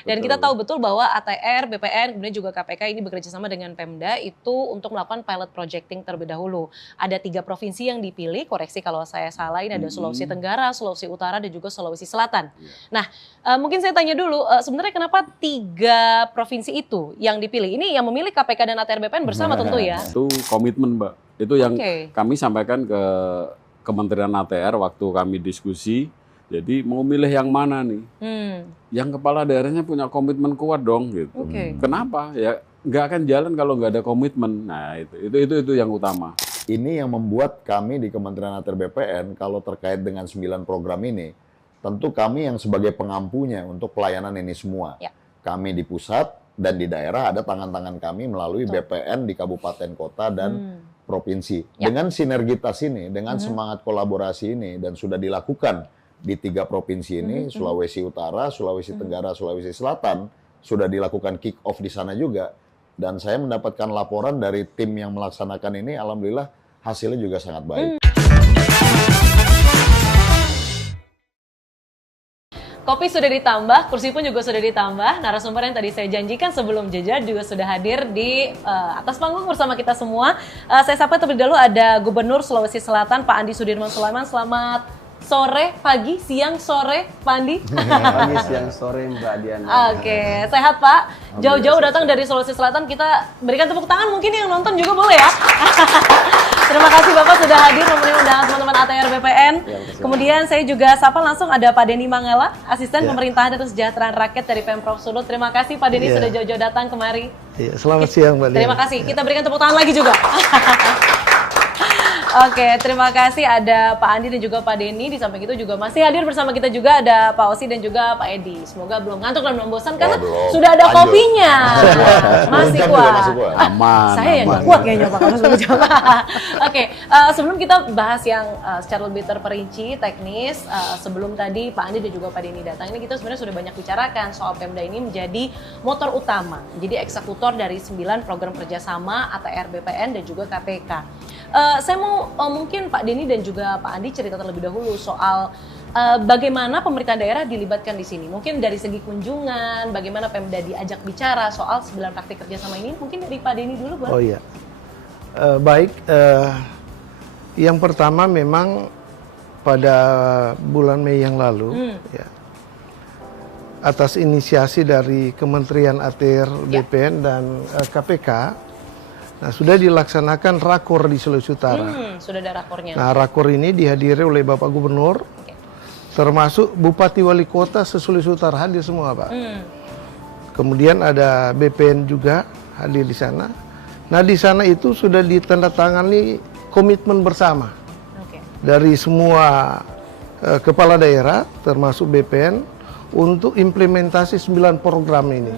Dan kita tahu betul bahwa ATR, BPN, kemudian juga KPK ini bekerja sama dengan Pemda itu untuk melakukan pilot projecting terlebih dahulu. Ada 3 provinsi yang dipilih, koreksi kalau saya salah, ini ada Sulawesi Tenggara, Sulawesi Utara, dan juga Sulawesi Selatan. Nah, mungkin saya tanya dulu, sebenarnya kenapa 3 provinsi itu yang dipilih? Ini yang memilih KPK dan ATR BPN bersama tentu ya? Itu komitmen, Mbak. Itu yang kami sampaikan ke Kementerian ATR waktu kami diskusi. Jadi mau milih yang mana nih? Yang kepala daerahnya punya komitmen kuat dong gitu. Kenapa? Ya nggak akan jalan kalau nggak ada komitmen. Nah itu yang utama. Ini yang membuat kami di Kementerian ATR BPN kalau terkait dengan 9 program ini, tentu kami yang sebagai pengampunya untuk pelayanan ini semua. Kami di pusat dan di daerah ada tangan-tangan kami melalui BPN di kabupaten kota dan provinsi. Dengan sinergitas ini, dengan semangat kolaborasi ini dan sudah dilakukan di 3 provinsi ini, Sulawesi Utara, Sulawesi Tenggara, Sulawesi Selatan, sudah dilakukan kick off di sana juga. Dan saya mendapatkan laporan dari tim yang melaksanakan ini, alhamdulillah hasilnya juga sangat baik. Kopi sudah ditambah, kursi pun juga sudah ditambah. Narasumber yang tadi saya janjikan sebelum jeda juga sudah hadir di atas panggung bersama kita semua. Saya sapa terlebih dahulu ada Gubernur Sulawesi Selatan, Pak Andi Sudirman Sulaiman. Selamat sore, pagi, siang, sore, Pak Andi. Pagi, siang, sore, Mbak Diana. Oke, sehat Pak. Jauh-jauh datang dari Sulawesi Selatan, kita berikan tepuk tangan mungkin yang nonton juga boleh ya. Terima kasih Bapak sudah hadir memenuhi undangan teman-teman ATR BPN. Kemudian saya juga sapa langsung ada Pak Denny Mangala, Asisten Pemerintahan dan Kesejahteraan Rakyat dari Pemprov Sulut. Terima kasih Pak Denny sudah jauh-jauh datang kemari. Selamat siang Mbak Diana. Terima kasih. Kita berikan tepuk tangan lagi juga. Oke, terima kasih ada Pak Andi dan juga Pak Denny. Di samping itu juga masih hadir bersama kita juga ada Pak Osi dan juga Pak Edi. Semoga belum ngantuk dan belum bosan karena sudah ada kopinya. Masih kuat. Aman. Saya yang nggak kuat kayaknya Pak kalau sudah coba. Oke, sebelum kita bahas yang secara lebih terperinci, teknis, sebelum tadi Pak Andi dan juga Pak Denny datang, ini kita sebenarnya sudah banyak bicarakan soal Pemda ini menjadi motor utama, jadi eksekutor dari 9 program kerjasama ATR BPN dan juga KPK. Saya mau mungkin Pak Denny dan juga Pak Andi cerita terlebih dahulu soal bagaimana pemerintah daerah dilibatkan di sini. Mungkin dari segi kunjungan, bagaimana Pemda diajak bicara soal 9 praktik kerjasama ini. Mungkin dari Pak Denny dulu, boleh? Oh iya, baik. Yang pertama memang pada bulan Mei yang lalu, ya, atas inisiasi dari Kementerian ATR BPN dan KPK, nah, sudah dilaksanakan rakor di Sulawesi Utara. Sudah ada rakornya. Nah, rakor ini dihadiri oleh Bapak Gubernur, termasuk Bupati Wali Kota se-Sulawesi Utara hadir semua, Pak. Kemudian ada BPN juga hadir di sana. Nah, di sana itu sudah ditandatangani komitmen bersama dari semua kepala daerah, termasuk BPN, untuk implementasi 9 program ini.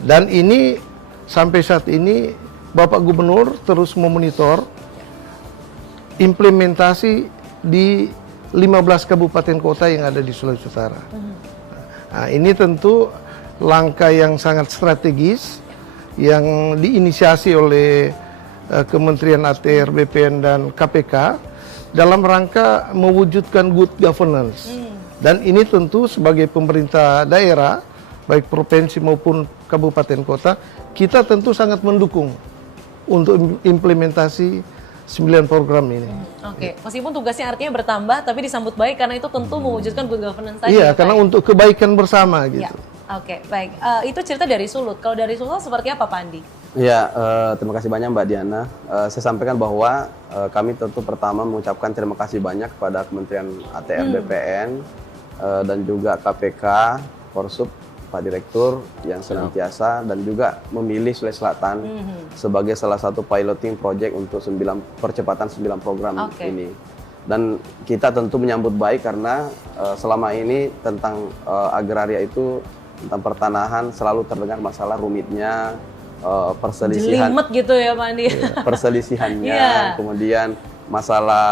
Dan ini sampai saat ini Bapak Gubernur terus memonitor implementasi di 15 kabupaten kota yang ada di Sulawesi Utara. Nah, ini tentu langkah yang sangat strategis yang diinisiasi oleh Kementerian ATR, BPN, dan KPK dalam rangka mewujudkan good governance. Dan ini tentu sebagai pemerintah daerah, baik provinsi maupun kabupaten kota, kita tentu sangat mendukung untuk implementasi 9 program ini. Oke, meskipun tugasnya artinya bertambah, tapi disambut baik karena itu tentu mewujudkan good governance tadi. Iya, karena untuk kebaikan bersama gitu. Oke, baik. Itu cerita dari Sulut. Kalau dari Sulut seperti apa, Pak Andi? Ya, terima kasih banyak Mbak Diana. Saya sampaikan bahwa kami tentu pertama mengucapkan terima kasih banyak kepada Kementerian ATR BPN dan juga KPK, Korsub, Pak Direktur yang senantiasa dan juga memilih Sulawesi Selatan sebagai salah satu piloting project untuk percepatan 9 program ini. Dan kita tentu menyambut baik karena selama ini tentang agraria itu, tentang pertanahan selalu terdengar masalah rumitnya, perselisihan. Jelimet gitu ya Pak Andi. Perselisihannya, kemudian masalah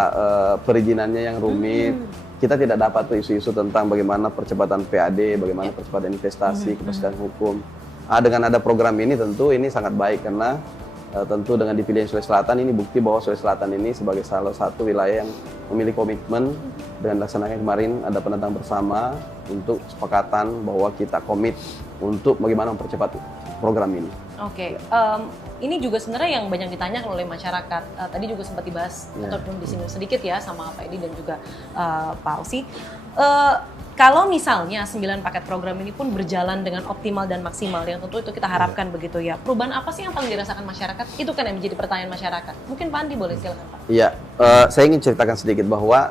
perizinannya yang rumit. Kita tidak dapat tuh isu-isu tentang bagaimana percepatan PAD, bagaimana percepatan investasi, kepastian hukum. Dengan ada program ini tentu ini sangat baik karena tentu dengan dipilih Sulawesi Selatan ini bukti bahwa Sulawesi Selatan ini sebagai salah satu wilayah yang memiliki komitmen dengan laksanakan kemarin ada penentang bersama untuk kesepakatan bahwa kita komit untuk bagaimana mempercepat program ini. Oke, ini juga sebenarnya yang banyak ditanyakan oleh masyarakat. Tadi juga sempat dibahas ataupun disinggung sedikit ya sama Pak Edi dan juga Pak Ausi. Kalau misalnya 9 paket program ini pun berjalan dengan optimal dan maksimal, yang tentu itu kita harapkan begitu ya. Perubahan apa sih yang paling dirasakan masyarakat? Itu kan yang menjadi pertanyaan masyarakat. Mungkin Pak Andi boleh silakan Pak. Iya, saya ingin ceritakan sedikit bahwa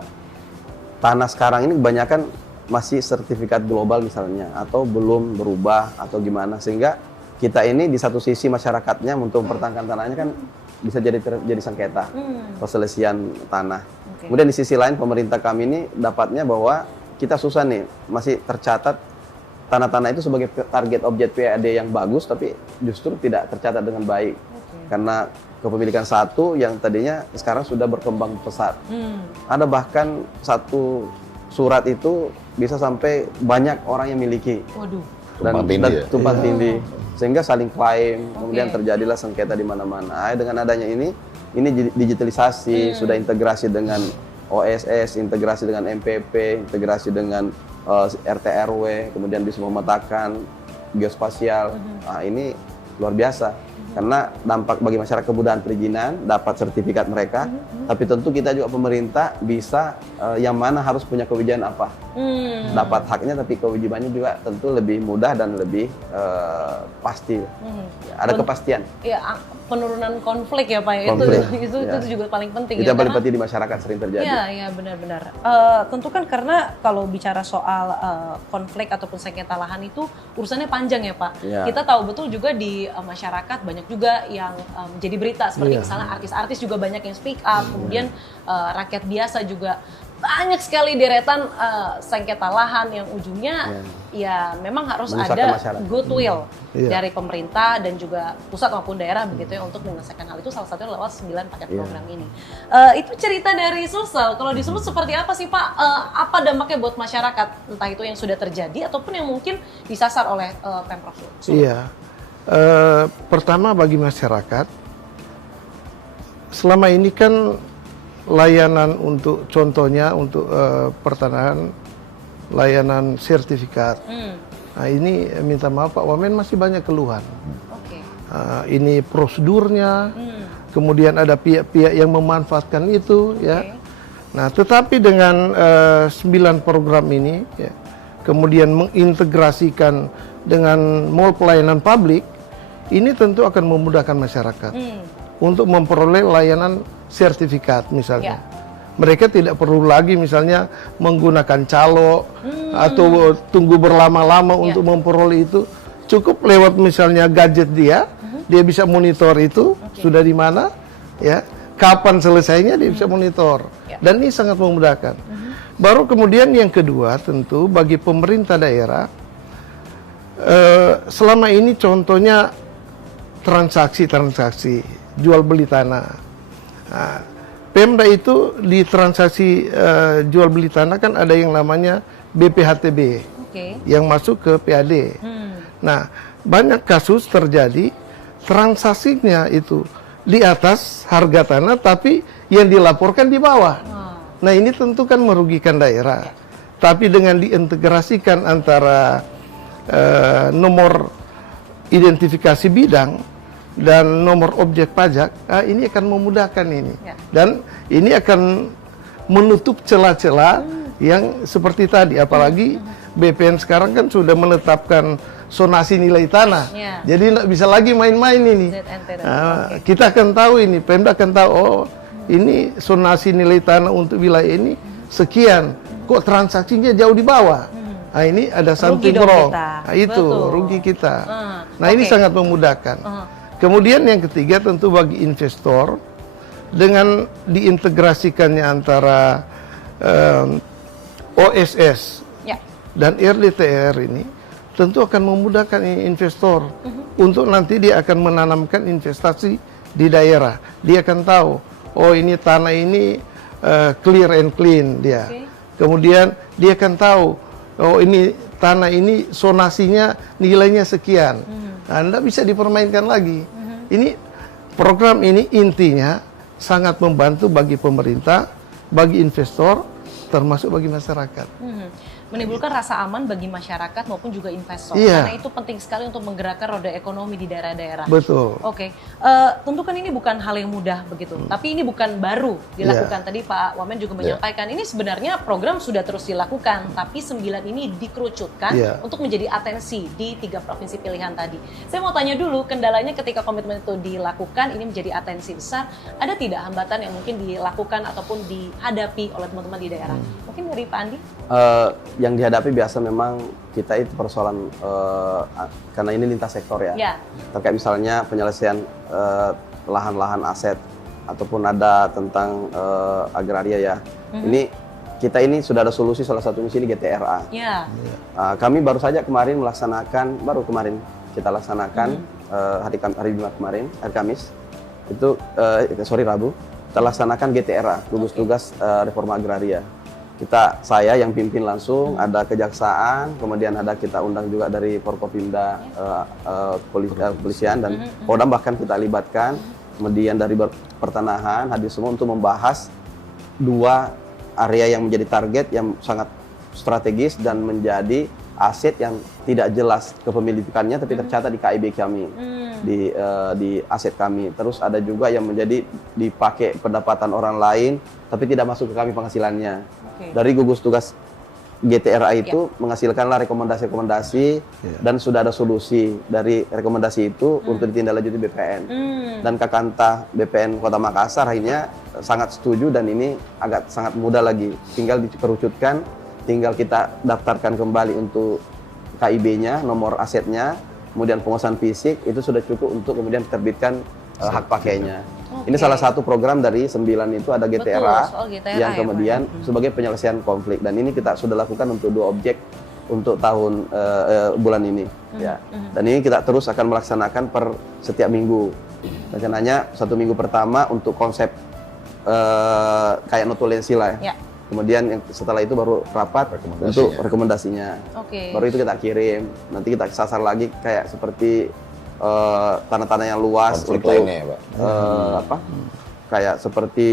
tanah sekarang ini kebanyakan masih sertifikat global misalnya, atau belum berubah atau gimana, sehingga kita ini di satu sisi masyarakatnya untuk mempertahankan tanahnya kan bisa jadi sengketa perselisihan tanah. Kemudian di sisi lain pemerintah kami ini dapatnya bahwa kita susah nih, masih tercatat tanah-tanah itu sebagai target objek PAD yang bagus, tapi justru tidak tercatat dengan baik. Karena kepemilikan satu yang tadinya sekarang sudah berkembang pesat. Ada bahkan satu surat itu bisa sampai banyak orang yang miliki. Waduh. Dan tumpang tindih. Sehingga saling klaim, kemudian terjadilah sengketa di mana-mana. Dengan adanya ini digitalisasi, sudah integrasi dengan OSS, integrasi dengan MPP, integrasi dengan RT RW, kemudian bisa memetakan geospasial. Ini luar biasa. Karena dampak bagi masyarakat kemudahan perizinan, dapat sertifikat mereka, tapi tentu kita juga pemerintah bisa yang mana harus punya kewajiban apa. Dapat haknya, tapi kewajibannya juga tentu lebih mudah dan lebih pasti. Ada kepastian. Ya, penurunan konflik ya Pak. Itu juga paling penting. Itu yang paling penting di masyarakat sering terjadi. Iya benar-benar. Tentu kan karena kalau bicara soal konflik ataupun sengketa lahan itu urusannya panjang ya Pak. Kita tahu betul juga di masyarakat banyak juga yang menjadi berita seperti misalnya artis-artis juga banyak yang speak up, kemudian rakyat biasa juga banyak sekali deretan sengketa lahan yang ujungnya ya memang harus ada goodwill dari pemerintah dan juga pusat maupun daerah begitu ya untuk menyelesaikan hal itu, salah satunya lewat 9 paket program ini. Itu cerita dari Sulsel. Kalau di Sulut seperti apa sih Pak? Apa dampaknya buat masyarakat, entah itu yang sudah terjadi ataupun yang mungkin disasar oleh Pemprov Sulut? Iya. Pertama bagi masyarakat, selama ini kan layanan untuk contohnya untuk pertanahan layanan sertifikat. Nah ini minta maaf Pak Wamen masih banyak keluhan. Ini prosedurnya, kemudian ada pihak-pihak yang memanfaatkan itu ya. Nah tetapi dengan 9 program ini ya, kemudian mengintegrasikan dengan mall pelayanan publik, ini tentu akan memudahkan masyarakat untuk memperoleh layanan sertifikat misalnya. Mereka tidak perlu lagi misalnya menggunakan calo atau tunggu berlama-lama untuk memperoleh itu. Cukup lewat misalnya gadget dia bisa monitor itu sudah di mana, ya, kapan selesainya dia bisa monitor. Dan ini sangat memudahkan. Baru kemudian yang kedua tentu bagi pemerintah daerah, selama ini contohnya transaksi jual beli tanah. Nah, Pemda itu di transaksi jual beli tanah kan ada yang namanya BPHTB yang masuk ke PAD. Nah, banyak kasus terjadi transaksinya itu di atas harga tanah tapi yang dilaporkan di bawah. Nah, ini tentu kan merugikan daerah. Tapi dengan diintegrasikan antara nomor identifikasi bidang dan nomor objek pajak, ini akan memudahkan ini. Dan ini akan menutup celah-celah yang seperti tadi. Apalagi BPN sekarang kan sudah menetapkan zonasi nilai tanah. Jadi nggak bisa lagi main-main ini. Kita akan tahu ini, Pemda akan tahu, oh ini zonasi nilai tanah untuk wilayah ini sekian. Kok transaksinya jauh di bawah? Nah ini ada something wrong. Nah, itu rugi kita. Nah ini sangat memudahkan. Kemudian yang ketiga tentu bagi investor, dengan diintegrasikannya antara OSS dan RDTR ini tentu akan memudahkan investor untuk nanti dia akan menanamkan investasi di daerah. Dia akan tahu, oh ini tanah ini clear and clean dia. Kemudian dia akan tahu, oh ini tanah ini zonasinya nilainya sekian. Anda bisa dipermainkan lagi. Ini program ini intinya sangat membantu bagi pemerintah, bagi investor, termasuk bagi masyarakat. Menimbulkan rasa aman bagi masyarakat maupun juga investor. Iya. Karena itu penting sekali untuk menggerakkan roda ekonomi di daerah-daerah. Betul. Oke, tentu kan ini bukan hal yang mudah begitu. Tapi ini bukan baru dilakukan. Tadi Pak Wamen juga menyampaikan ini sebenarnya program sudah terus dilakukan, tapi 9 ini dikerucutkan untuk menjadi atensi di 3 provinsi pilihan tadi. Saya mau tanya dulu, kendalanya ketika komitmen itu dilakukan, ini menjadi atensi besar, ada tidak hambatan yang mungkin dilakukan ataupun dihadapi oleh teman-teman di daerah? Mungkin dari Pak Andi? Yang dihadapi biasa memang kita itu persoalan karena ini lintas sektor ya. Terkait misalnya penyelesaian lahan-lahan aset ataupun ada tentang agraria ya. Ini kita ini sudah ada solusi, salah satunya sini GTRA. Kami baru saja kemarin melaksanakan, kita laksanakan hari Jumat kemarin, hari Kamis itu Rabu kita laksanakan GTRA, gugus tugas reforma agraria. Saya yang pimpin langsung, ada kejaksaan, kemudian ada kita undang juga dari Forkopimda, kepolisian dan Kodam bahkan kita libatkan, kemudian dari pertanahan hadir semua untuk membahas 2 area yang menjadi target yang sangat strategis dan menjadi aset yang tidak jelas kepemilikannya tapi tercatat di KIB kami, di aset kami. Terus ada juga yang menjadi dipakai pendapatan orang lain tapi tidak masuk ke kami penghasilannya. Dari gugus tugas GTRA itu menghasilkanlah rekomendasi-rekomendasi dan sudah ada solusi dari rekomendasi itu untuk ditindaklanjuti BPN. Dan Kakanta BPN Kota Makassar akhirnya sangat setuju dan ini sangat mudah lagi. Tinggal dikerucutkan, tinggal kita daftarkan kembali untuk KIB-nya, nomor asetnya, kemudian penguasaan fisik, itu sudah cukup untuk kemudian diterbitkan hak pakainya. Ini salah satu program dari 9 itu ada GTRA, yang kemudian sebagai penyelesaian konflik, dan ini kita sudah lakukan untuk 2 objek untuk tahun bulan ini. Dan ini kita terus akan melaksanakan per setiap minggu. Rencananya 1 minggu pertama untuk konsep kayak notulensi lah ya. Kemudian setelah itu baru rapat untuk rekomendasinya. Baru itu kita kirim. Nanti kita sasar lagi kayak seperti tanah-tanah yang luas konflik untuk lainnya, Pak. kayak seperti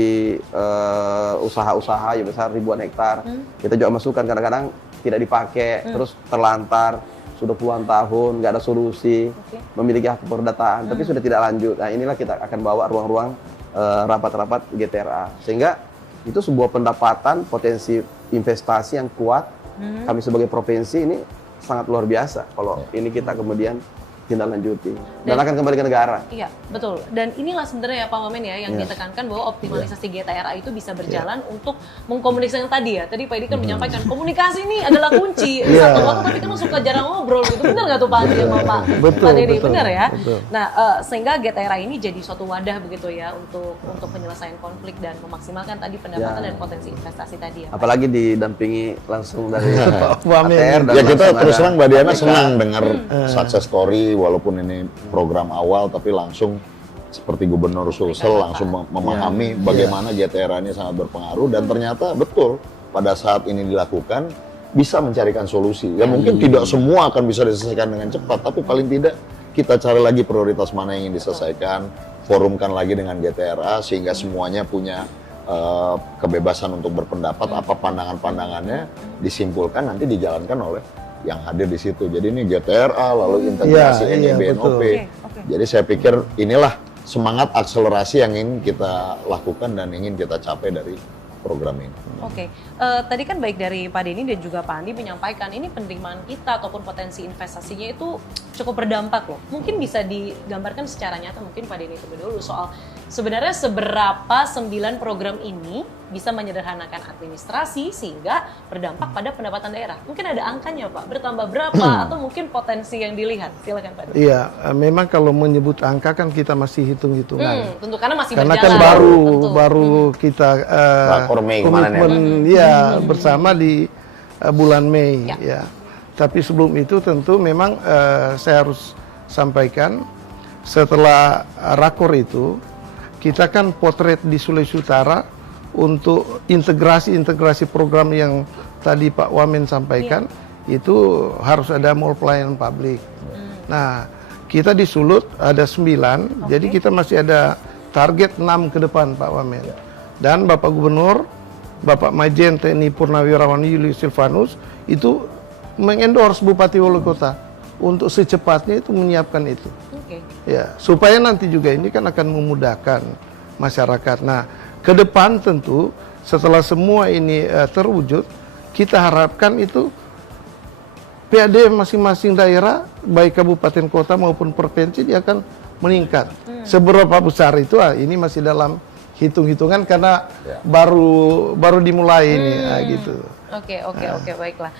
usaha-usaha yang besar ribuan hektar. Kita juga masukkan kadang-kadang tidak dipakai, terus terlantar sudah puluhan tahun nggak ada solusi, memiliki hak perdataan tapi sudah tidak lanjut. Nah, inilah kita akan bawa ruang-ruang rapat-rapat GTRA, sehingga itu sebuah pendapatan potensi investasi yang kuat. Kami sebagai provinsi ini sangat luar biasa kalau ini kita kemudian tindak lanjuti dan akan kembali ke negara. Iya, betul. Dan inilah sebenarnya ya Pak Wamen ya yang ditekankan bahwa optimalisasi GTRA itu bisa berjalan untuk mengkomunikasikan tadi ya. Tadi Pak Edi kan menyampaikan komunikasi ini adalah kunci. Satu waktu tapi kan suka jarang ngobrol gitu. Benar nggak tuh Pak Edi sama Pak Dedi? Benar ya? Nah, sehingga GTRA ini jadi suatu wadah begitu ya untuk penyelesaian konflik dan memaksimalkan tadi pendapatan dan potensi investasi tadi ya. Apalagi didampingi langsung dari Pak Wamen. Ya kita terus terang Mbak Diana senang dengar success story, walaupun ini program awal tapi langsung seperti Gubernur Sulsel langsung memahami bagaimana GTRA ini sangat berpengaruh dan ternyata betul pada saat ini dilakukan bisa mencarikan solusi. Ya mungkin tidak semua akan bisa diselesaikan dengan cepat, tapi paling tidak kita cari lagi prioritas mana yang ingin diselesaikan, forumkan lagi dengan GTRA sehingga semuanya punya kebebasan untuk berpendapat, apa pandangan-pandangannya disimpulkan nanti dijalankan oleh yang hadir di situ. Jadi ini GTRA lalu integrasi NIBNOP. Jadi saya pikir inilah semangat akselerasi yang ingin kita lakukan dan ingin kita capai dari program ini. Tadi kan baik dari Pak Denny dan juga Pak Andi menyampaikan ini penerimaan kita ataupun potensi investasinya itu cukup berdampak loh. Mungkin bisa digambarkan secara nyata, mungkin Pak Denny terlebih dulu soal sebenarnya seberapa 9 program ini bisa menyederhanakan administrasi sehingga berdampak pada pendapatan daerah. Mungkin ada angkanya Pak, bertambah berapa atau mungkin potensi yang dilihat. Silakan Pak Denny. Iya, memang kalau menyebut angka kan kita masih hitung-hitungan. Tentu karena masih karena berjalan. Karena kan baru kita komitmen bersama di bulan Mei ya. Tapi sebelum itu tentu memang saya harus sampaikan setelah rakor itu kita kan potret di Sulawesi Utara untuk integrasi program yang tadi Pak Wamen sampaikan itu harus ada mall pelayanan publik. Nah, Kita di Sulut ada 9, jadi kita masih ada target 6 ke depan Pak Wamen. Dan Bapak Gubernur, Bapak Majen TNI Purnawirawan Julius Silvanus itu mengendorse Bupati Wali Kota untuk secepatnya itu menyiapkan itu. Ya, supaya nanti juga ini kan akan memudahkan masyarakat. Nah, ke depan tentu setelah semua ini terwujud, kita harapkan itu PAD masing-masing daerah, baik kabupaten kota maupun provinsi, dia akan meningkat. Seberapa besar itu, ini masih dalam hitung-hitungan karena baru dimulai ini, gitu. Oke, baiklah.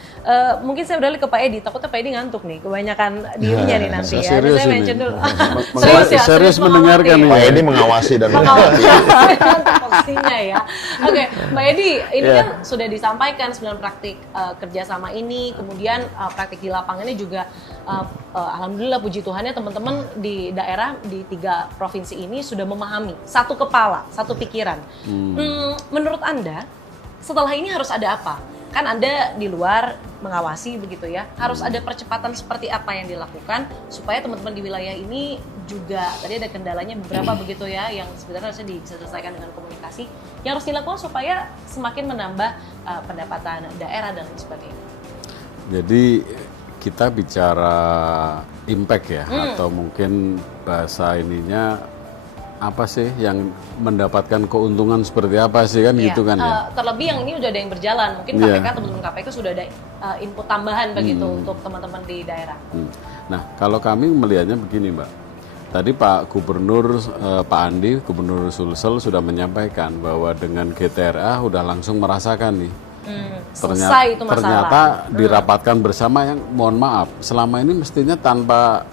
Mungkin saya beralih ke Pak Edi. Takutnya Pak Edi ngantuk nih, kebanyakan dirinya nih nanti ya. Serius Saya ini. mention dulu. Serius mendengarkan nih. Pak Edi mengawasi dan mengamati. Porsinya ya. Oke, Pak Edi, ini kan sudah disampaikan 9 praktik kerjasama ini, kemudian praktik di lapangannya juga, alhamdulillah puji Tuhannya teman-teman di daerah di 3 provinsi ini sudah memahami, satu kepala, satu pikiran. Menurut Anda, setelah ini harus ada apa? Kan Anda di luar mengawasi begitu ya, harus ada percepatan seperti apa yang dilakukan supaya teman-teman di wilayah ini juga, tadi ada kendalanya beberapa begitu ya, yang sebenarnya harusnya bisa diselesaikan dengan komunikasi, yang harus dilakukan supaya semakin menambah pendapatan daerah dan lain sebagainya. Jadi kita bicara impact ya, atau mungkin bahasa ininya apa sih yang mendapatkan keuntungan seperti apa sih kan gitu kan ya. Terlebih yang ini udah ada yang berjalan, mungkin KPK teman-teman KPK sudah ada input tambahan begitu untuk teman-teman di daerah. Nah kalau kami melihatnya begini Mbak, tadi Pak Gubernur Pak Andi, Gubernur Sulsel sudah menyampaikan bahwa dengan GTRA udah langsung merasakan nih. Selesai itu masalah. Ternyata dirapatkan bersama yang mohon maaf selama ini mestinya tanpa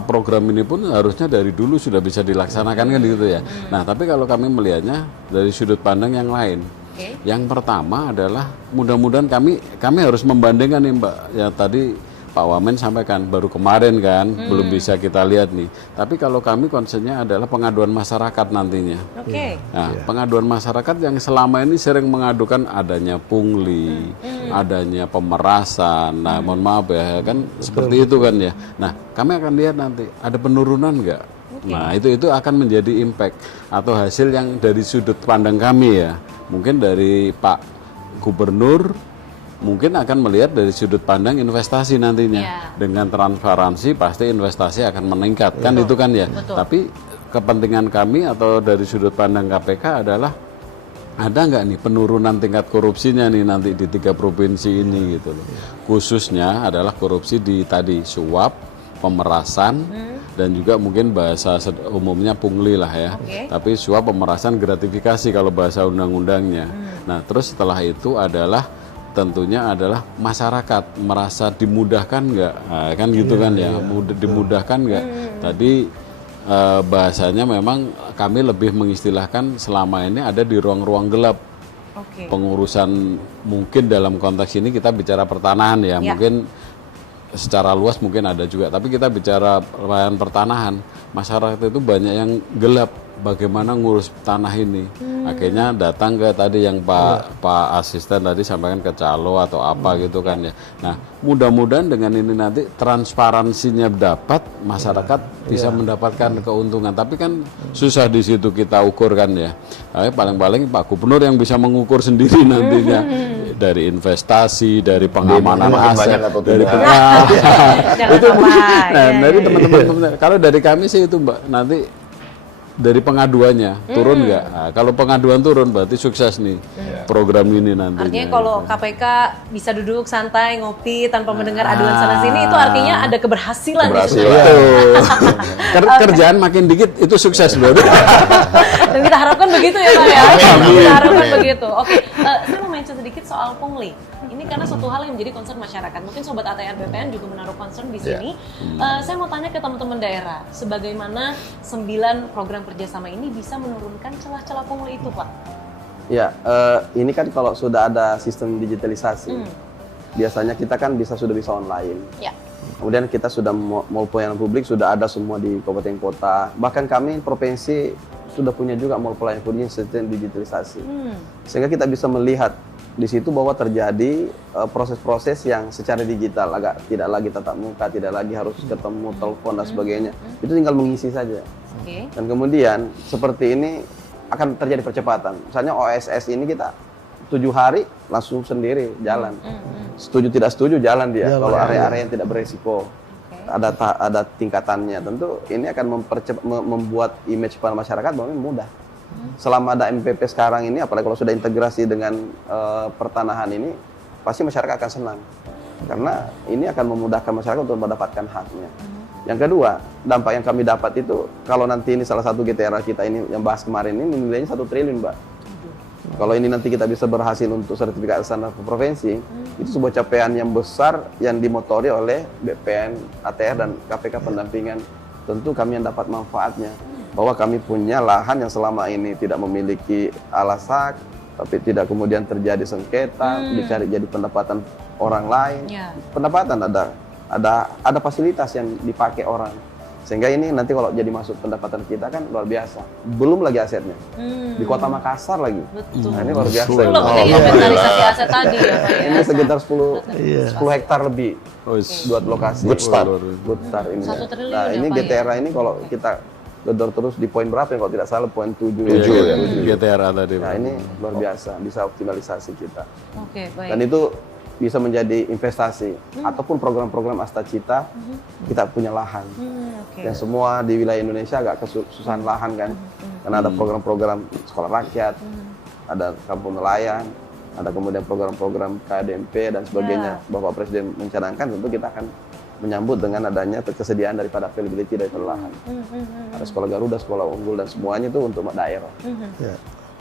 program ini pun harusnya dari dulu sudah bisa dilaksanakan kan gitu ya. Nah tapi kalau kami melihatnya dari sudut pandang yang lain. Yang pertama adalah mudah-mudahan kami harus membandingkan nih Mbak ya, tadi Pak Wamen sampaikan baru kemarin kan belum bisa kita lihat nih. Tapi kalau kami konsennya adalah pengaduan masyarakat nantinya. Nah, pengaduan masyarakat yang selama ini sering mengadukan adanya pungli, adanya pemerasan. Nah, mohon maaf ya kan seperti itu kan ya. Nah, kami akan lihat nanti ada penurunan nggak. Nah, itu akan menjadi impact atau hasil yang dari sudut pandang kami ya. Mungkin dari Pak Gubernur mungkin akan melihat dari sudut pandang investasi nantinya. Dengan transparansi pasti investasi akan meningkat kan itu kan ya. Tapi kepentingan kami atau dari sudut pandang KPK adalah ada nggak nih penurunan tingkat korupsinya nih nanti di 3 provinsi ini gitu loh. Khususnya adalah korupsi di tadi suap, pemerasan dan juga mungkin bahasa umumnya pungli lah ya. Tapi suap, pemerasan, gratifikasi kalau bahasa undang-undangnya. Nah terus setelah itu adalah tentunya adalah masyarakat merasa dimudahkan nggak, kan gitu kan ya, dimudahkan nggak. Tadi bahasanya memang kami lebih mengistilahkan selama ini ada di ruang-ruang gelap. Pengurusan mungkin dalam konteks ini kita bicara pertanahan ya, mungkin secara luas mungkin ada juga, tapi kita bicara pelayanan pertanahan, masyarakat itu banyak yang gelap bagaimana ngurus tanah ini. Akhirnya datang ke tadi yang Pak Asisten tadi sampaikan ke calo atau apa gitu kan ya. Nah, mudah-mudahan dengan ini nanti transparansinya dapat, masyarakat bisa mendapatkan keuntungan. Tapi kan susah di situ kita ukur kan ya. Tapi paling-paling Pak Gubernur yang bisa mengukur sendiri nantinya dari investasi, dari pengamanan aset, dari itu mungkin. Nah, dari teman-teman kalau dari kami sih itu Mbak, nanti dari pengaduannya turun nggak? Nah, kalau pengaduan turun berarti sukses nih program ini nantinya. Artinya kalau KPK bisa duduk santai ngopi tanpa mendengar aduan sana sini, itu artinya ada keberhasilan. Kerjaan makin dikit itu sukses loh. Dan kita harapkan begitu ya Pak ya. Kita harapkan begitu. Oke, saya mau mention sedikit soal pungli. Ini karena suatu hal yang menjadi concern masyarakat. Mungkin Sobat ATR BPN juga menaruh concern di sini. Saya mau tanya ke teman-teman daerah, sebagaimana 9 program kerjasama ini bisa menurunkan celah-celah pungli itu, Pak? Ya, ini kan kalau sudah ada sistem digitalisasi, biasanya kita kan sudah bisa online. Kemudian kita sudah mall pelayanan publik sudah ada semua di kabupaten kota. Bahkan kami provinsi sudah punya juga mall pelayanan publik sistem digitalisasi. Sehingga kita bisa melihat di situ bahwa terjadi proses-proses yang secara digital, agak tidak lagi tatap muka, tidak lagi harus ketemu, telepon dan sebagainya. Itu tinggal mengisi saja. Dan kemudian seperti ini akan terjadi percepatan. Misalnya OSS ini kita 7 hari langsung sendiri jalan. Setuju tidak setuju jalan dia. Kalau area-area yang tidak beresiko. Ada tingkatannya. Tentu ini akan membuat image pada masyarakat bahwa ini mudah. Selama ada MPP sekarang ini, apalagi kalau sudah integrasi dengan pertanahan ini, pasti masyarakat akan senang. Karena ini akan memudahkan masyarakat untuk mendapatkan haknya. Yang kedua, dampak yang kami dapat itu, kalau nanti ini salah satu GTRA kita ini yang bahas kemarin ini, nilainya 1 triliun, Mbak. Kalau ini nanti kita bisa berhasil untuk sertifikasi standar provinsi, itu sebuah capaian yang besar yang dimotori oleh BPN, ATR, dan KPK pendampingan. Tentu kami yang dapat manfaatnya. Bahwa kami punya lahan yang selama ini tidak memiliki alasan, tapi tidak kemudian terjadi sengketa, dicari jadi pendapatan orang lain. Pendapatan ada fasilitas yang dipakai orang. Sehingga ini nanti kalau jadi masuk pendapatan kita kan luar biasa. Belum lagi asetnya. Di Kota Makassar lagi. Betul. Nah, ini luar biasa. Itu loh inventarisasi aset tadi ya Pak ya. Ini sekitar 10 hektar lebih. Buat lokasi. Good start. Good start ini. 1 triliun Nah, ini ya, Pak, GTRA ini kalau kita gedor terus di poin berapa ya, kalau tidak salah poin 7 ya. GTRA tadi. Nah, ini luar biasa, bisa optimalisasi kita. Oke, baik. Dan itu bisa menjadi investasi ataupun program-program Astacita. Kita punya lahan. Yang semua di wilayah Indonesia agak kesusahan lahan kan. Karena ada program-program sekolah rakyat, ada kampung nelayan, ada kemudian program-program KDMP dan sebagainya. Bapak Presiden mencanangkan, tentu kita akan menyambut dengan adanya kesediaan daripada availability dari lahan. Ada sekolah Garuda, sekolah unggul, dan semuanya itu untuk daerah.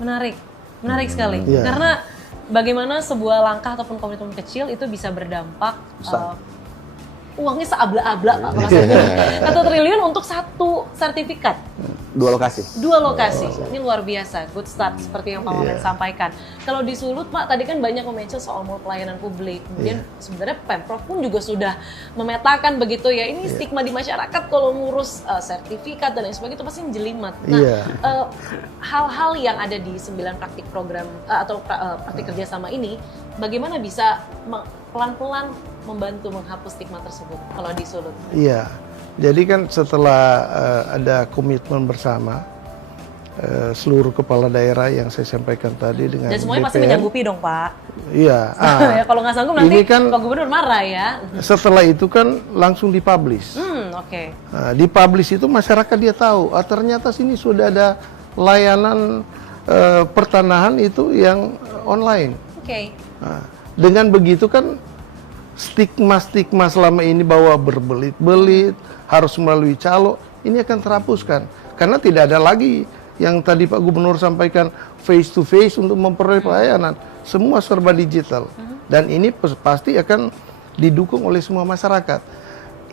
Menarik sekali. Karena bagaimana sebuah langkah ataupun komitmen kecil itu bisa berdampak uangnya seabla-abla Pak. Maksudnya 1 triliun untuk 1 sertifikat. 2 lokasi. 2 lokasi. Ini luar biasa. Good start seperti yang Pak Wamen sampaikan. Kalau di Sulut Pak tadi kan banyak mention soal mall pelayanan publik. Kemudian sebenarnya Pemprov pun juga sudah memetakan begitu ya. Ini stigma di masyarakat kalau ngurus sertifikat dan lain sebagainya itu pasti jelimet. Nah, hal-hal yang ada di 9 praktik program atau praktik kerjasama ini bagaimana bisa pelan-pelan membantu menghapus stigma tersebut kalau di Sulut? Iya, jadi kan setelah ada komitmen bersama seluruh kepala daerah yang saya sampaikan tadi dengan dan semuanya BPN, pasti menyanggupi dong Pak. Iya. Ya, kalau nggak sanggup nanti kan, Pak Gubernur marah ya. Setelah itu kan langsung dipublish. Oke. Nah, dipublish itu masyarakat dia tahu, ternyata sini sudah ada layanan pertanahan itu yang online. Oke. Nah, dengan begitu kan stigma-stigma selama ini bahwa berbelit-belit, harus melalui calo, ini akan terhapuskan. Karena tidak ada lagi yang tadi Pak Gubernur sampaikan face to face untuk memperoleh pelayanan. Semua serba digital. Dan ini pasti akan didukung oleh semua masyarakat.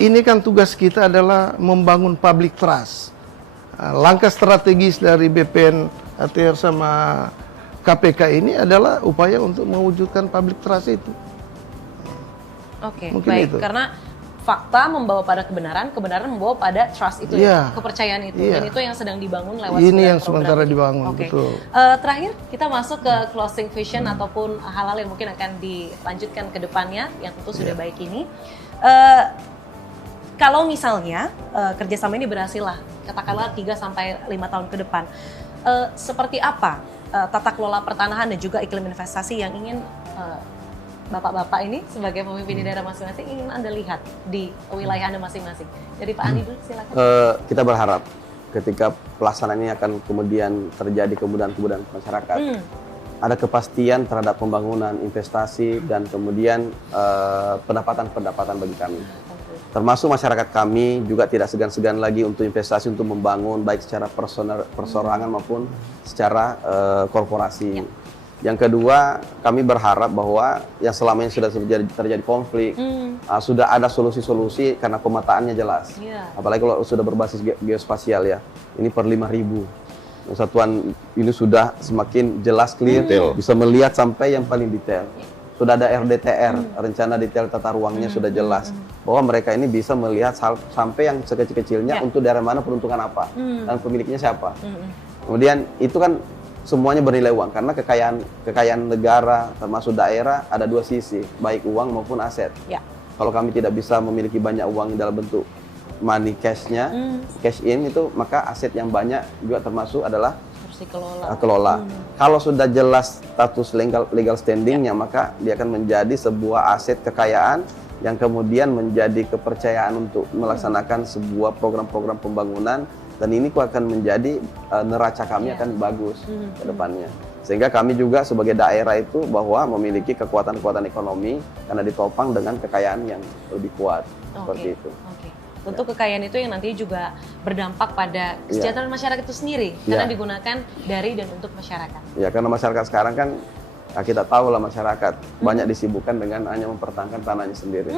Ini kan tugas kita adalah membangun public trust. Langkah strategis dari BPN, ATR sama KPK ini adalah upaya untuk mewujudkan public trust itu. Oke, baik. Itu. Karena fakta membawa pada kebenaran, kebenaran membawa pada trust itu, ya, kepercayaan itu. Dan itu yang sedang dibangun lewat ini yang sementara dibangun, betul. Terakhir, kita masuk ke closing vision ataupun hal-hal yang mungkin akan dilanjutkan ke depannya, yang tentu sudah baik ini. Kalau misalnya kerjasama ini berhasil lah, katakanlah 3-5 tahun ke depan, seperti apa tata kelola pertanahan dan juga iklim investasi yang ingin Bapak-bapak ini sebagai pemimpin di daerah masing-masing ingin Anda lihat di wilayah Anda masing-masing? Dari Pak Andi dulu silakan. Kita berharap ketika pelaksanaan ini akan kemudian terjadi kemudahan-kemudahan masyarakat, ada kepastian terhadap pembangunan, investasi, dan kemudian pendapatan-pendapatan bagi kami. Termasuk masyarakat kami juga tidak segan-segan lagi untuk investasi untuk membangun baik secara persorangan maupun secara korporasi. Yang kedua, kami berharap bahwa yang selama ini sudah terjadi konflik, sudah ada solusi-solusi karena pemetaannya jelas. Apalagi kalau sudah berbasis geospasial ya, ini per 5.000. Satuan ini sudah semakin jelas, clear, bisa melihat sampai yang paling detail. Sudah ada RDTR, rencana detail tata ruangnya sudah jelas. Bahwa mereka ini bisa melihat sampai yang sekecil-kecilnya untuk daerah mana peruntukan apa, dan pemiliknya siapa. Kemudian itu kan semuanya bernilai uang, karena kekayaan negara termasuk daerah ada dua sisi, baik uang maupun aset. Ya. Kalau kami tidak bisa memiliki banyak uang dalam bentuk money cash-nya, cash in itu, maka aset yang banyak juga termasuk adalah harus dikelola. kelola. Kalau sudah jelas status legal standing-nya, maka dia akan menjadi sebuah aset kekayaan yang kemudian menjadi kepercayaan untuk melaksanakan sebuah program-program pembangunan, dan ini akan menjadi neraca kami akan bagus ke depannya. Sehingga kami juga sebagai daerah itu bahwa memiliki kekuatan-kekuatan ekonomi karena ditopang dengan kekayaan yang lebih kuat, seperti itu. Tentu kekayaan itu yang nantinya juga berdampak pada kesejahteraan masyarakat itu sendiri, karena digunakan dari dan untuk masyarakat. Ya, karena masyarakat sekarang kan, kita tahu lah masyarakat banyak disibukkan dengan hanya mempertahankan tanahnya sendiri.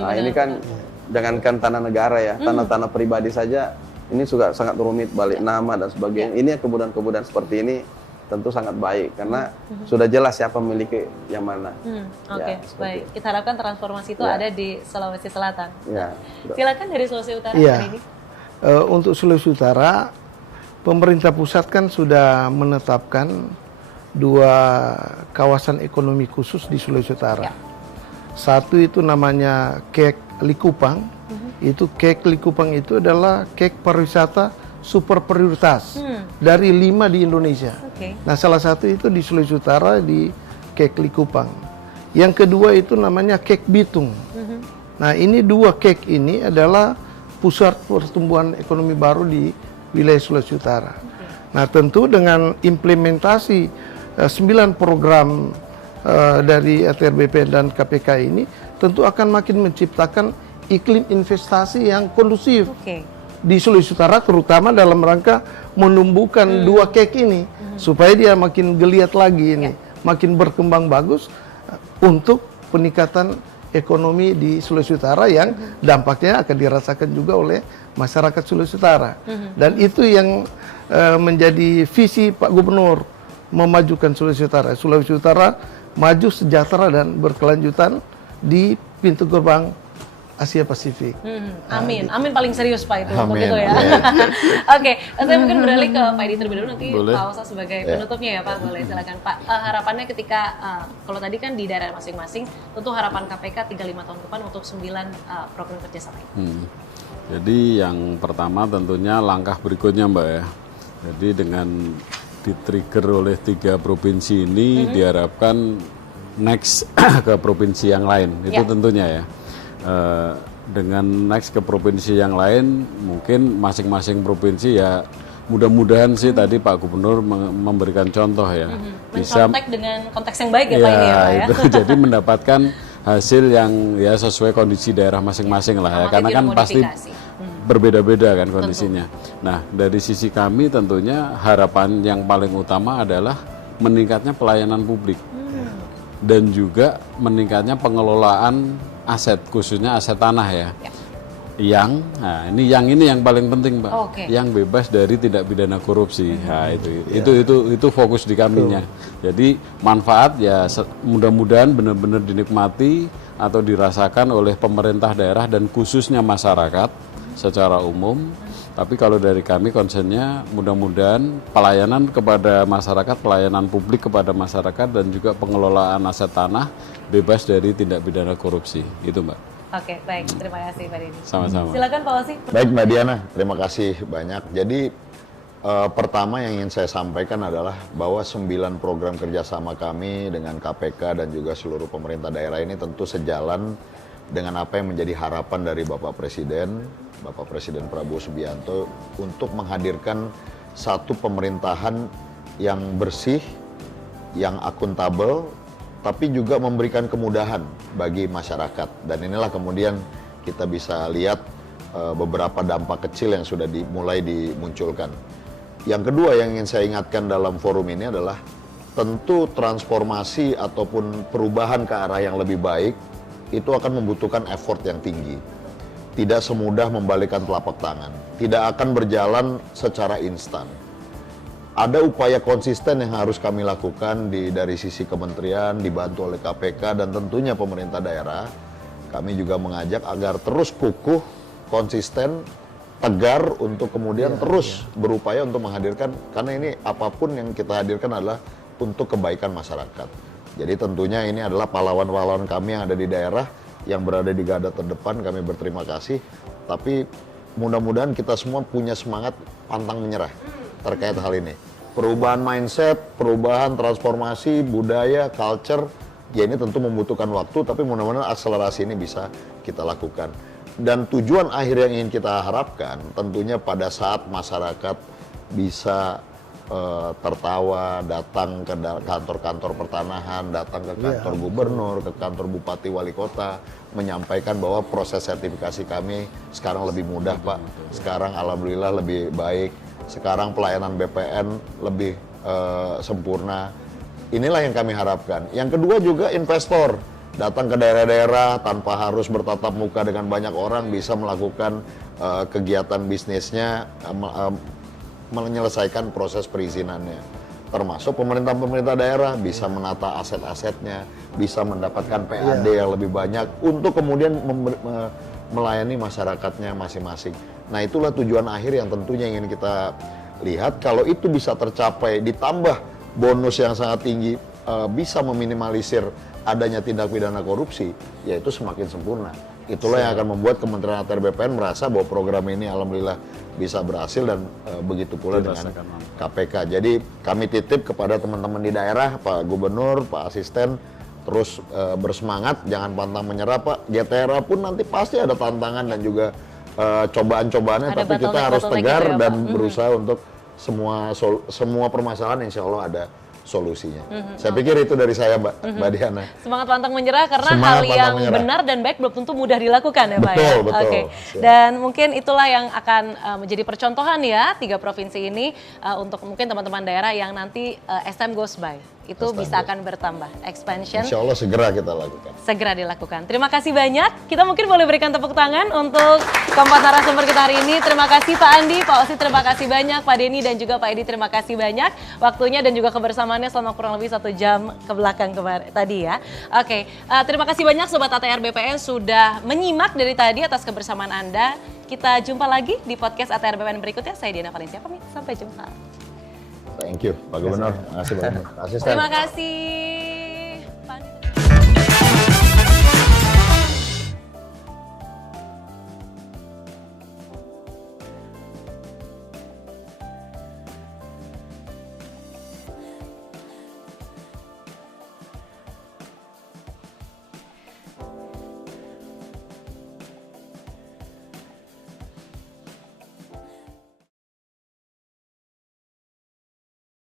Nah, ini kan jangankan tanah negara ya, tanah-tanah pribadi saja ini juga sangat rumit, balik nama dan sebagainya. Ini kemudahan-kemudahan seperti ini tentu sangat baik karena sudah jelas siapa memiliki yang mana. Oke, baik. Kita harapkan transformasi itu ada di Sulawesi Selatan. Ya, silakan dari Sulawesi Utara hari ini. Untuk Sulawesi Utara, pemerintah pusat kan sudah menetapkan 2 kawasan ekonomi khusus di Sulawesi Utara. Satu itu namanya Kek Likupang. Itu Kek Likupang itu adalah kek pariwisata super prioritas dari 5 di Indonesia. Nah, salah satu itu di Sulawesi Utara di Kek Likupang. Yang kedua itu namanya Kek Bitung. Nah, ini 2 kek ini adalah pusat pertumbuhan ekonomi baru di wilayah Sulawesi Utara. Nah, tentu dengan implementasi 9 program dari ATR BPN dan KPK ini tentu akan makin menciptakan iklim investasi yang kondusif di Sulawesi Utara, terutama dalam rangka menumbuhkan 2 kek ini supaya dia makin geliat lagi ini, makin berkembang bagus untuk peningkatan ekonomi di Sulawesi Utara yang dampaknya akan dirasakan juga oleh masyarakat Sulawesi Utara. Dan itu yang menjadi visi Pak Gubernur, memajukan Sulawesi Utara. Sulawesi Utara maju, sejahtera dan berkelanjutan di pintu gerbang Asia Pasifik. Amin, amin paling serius Pak itu untuk Amin. itu ya. Oke, saya mungkin beralih ke Pak Edi terlebih dahulu, nanti Boleh. Pak Osa sebagai penutupnya ya Pak, boleh silakan Pak. Harapannya ketika, kalau tadi kan di daerah masing-masing, tentu harapan KPK 3-5 tahun ke depan untuk 9 program kerjasama ini. Jadi yang pertama tentunya langkah berikutnya Mbak ya. Jadi dengan di-trigger oleh 3 provinsi ini diharapkan next ke provinsi yang lain. Itu tentunya ya. Dengan next ke provinsi yang lain, mungkin masing-masing provinsi ya mudah-mudahan sih tadi Pak Gubernur memberikan contoh ya, bisa dengan konteks yang baik ya Pak ini ya Pak ya. Itu jadi mendapatkan hasil yang ya sesuai kondisi daerah masing-masing lah ya, karena kan pasti berbeda-beda kan kondisinya. Nah, dari sisi kami tentunya harapan yang paling utama adalah meningkatnya pelayanan publik dan juga meningkatnya pengelolaan aset, khususnya aset tanah ya. Yang ini yang paling penting Pak, yang bebas dari tindak pidana korupsi. Nah, itu fokus di kaminya. Jadi manfaat ya mudah-mudahan benar-benar dinikmati atau dirasakan oleh pemerintah daerah dan khususnya masyarakat secara umum. Tapi kalau dari kami concernnya mudah-mudahan pelayanan kepada masyarakat, pelayanan publik kepada masyarakat dan juga pengelolaan aset tanah bebas dari tindak pidana korupsi. Itu Mbak. Oke, baik. Terima kasih Pak Dini. Sama-sama. Silakan Pak Wasi. Baik Mbak Diana, terima kasih banyak. Jadi pertama yang ingin saya sampaikan adalah bahwa 9 program kerjasama kami dengan KPK dan juga seluruh pemerintah daerah ini tentu sejalan dengan apa yang menjadi harapan dari Bapak Presiden Prabowo Subianto untuk menghadirkan satu pemerintahan yang bersih, yang akuntabel, tapi juga memberikan kemudahan bagi masyarakat. Dan inilah kemudian kita bisa lihat beberapa dampak kecil yang sudah mulai dimunculkan. Yang kedua yang ingin saya ingatkan dalam forum ini adalah tentu transformasi ataupun perubahan ke arah yang lebih baik itu akan membutuhkan effort yang tinggi. Tidak semudah membalikkan telapak tangan. Tidak akan berjalan secara instan. Ada upaya konsisten yang harus kami lakukan dari sisi kementerian, dibantu oleh KPK dan tentunya pemerintah daerah. Kami juga mengajak agar terus kukuh, konsisten tegar untuk kemudian terus berupaya untuk menghadirkan, karena ini apapun yang kita hadirkan adalah untuk kebaikan masyarakat. Jadi tentunya ini adalah pahlawan-pahlawan kami yang ada di daerah, yang berada di garda terdepan, kami berterima kasih. Tapi mudah-mudahan kita semua punya semangat pantang menyerah terkait hal ini. Perubahan mindset, perubahan transformasi, budaya, culture, ya ini tentu membutuhkan waktu, tapi mudah-mudahan akselerasi ini bisa kita lakukan. Dan tujuan akhir yang ingin kita harapkan tentunya pada saat masyarakat bisa tertawa, datang ke kantor-kantor pertanahan, datang ke kantor gubernur, ke kantor bupati, wali kota, menyampaikan bahwa proses sertifikasi kami sekarang lebih mudah, Pak. Sekarang alhamdulillah lebih baik. Sekarang pelayanan BPN lebih sempurna. Inilah yang kami harapkan. Yang kedua juga investor datang ke daerah-daerah tanpa harus bertatap muka dengan banyak orang, bisa melakukan kegiatan bisnisnya, menyelesaikan proses perizinannya. Termasuk pemerintah daerah bisa menata aset-asetnya, bisa mendapatkan PAD yang lebih banyak untuk kemudian melayani masyarakatnya masing-masing. Nah, itulah tujuan akhir yang tentunya ingin kita lihat. Kalau itu bisa tercapai, ditambah bonus yang sangat tinggi, bisa meminimalisir adanya tindak pidana korupsi, yaitu semakin sempurna. Itulah yang akan membuat Kementerian ATR BPN merasa bahwa program ini alhamdulillah bisa berhasil, dan begitu pula dengan KPK. Jadi kami titip kepada teman-teman di daerah, Pak Gubernur, Pak Asisten, terus bersemangat, jangan pantang menyerah, Pak. GTRA pun nanti pasti ada tantangan dan juga cobaan-cobaannya, tapi kita harus tegar gitu ya, dan berusaha untuk semua permasalahan insya Allah ada solusinya. Saya pikir itu dari saya, Mbak Diana. Semangat pantang menyerah, karena hal yang benar dan baik belum tentu mudah dilakukan ya, Pak. Betul, ya? betul. Oke. Dan mungkin itulah yang akan menjadi percontohan ya, 3 provinsi ini untuk mungkin teman-teman daerah yang nanti as time goes by itu bisa akan bertambah, expansion. Insya Allah segera kita lakukan. Segera dilakukan. Terima kasih banyak. Kita mungkin boleh berikan tepuk tangan untuk keempat narasumber kita hari ini. Terima kasih Pak Andi, Pak Osi, terima kasih banyak, Pak Denny dan juga Pak Edi, terima kasih banyak waktunya dan juga kebersamaannya selama kurang lebih 1 jam ke belakang tadi ya. Oke, terima kasih banyak Sobat ATR BPN sudah menyimak dari tadi atas kebersamaan Anda. Kita jumpa lagi di podcast ATR BPN berikutnya. Saya Diana Valencia pamit, sampai jumpa. Thank you, Pak Gubernur. Terima kasih banyak. Terima kasih.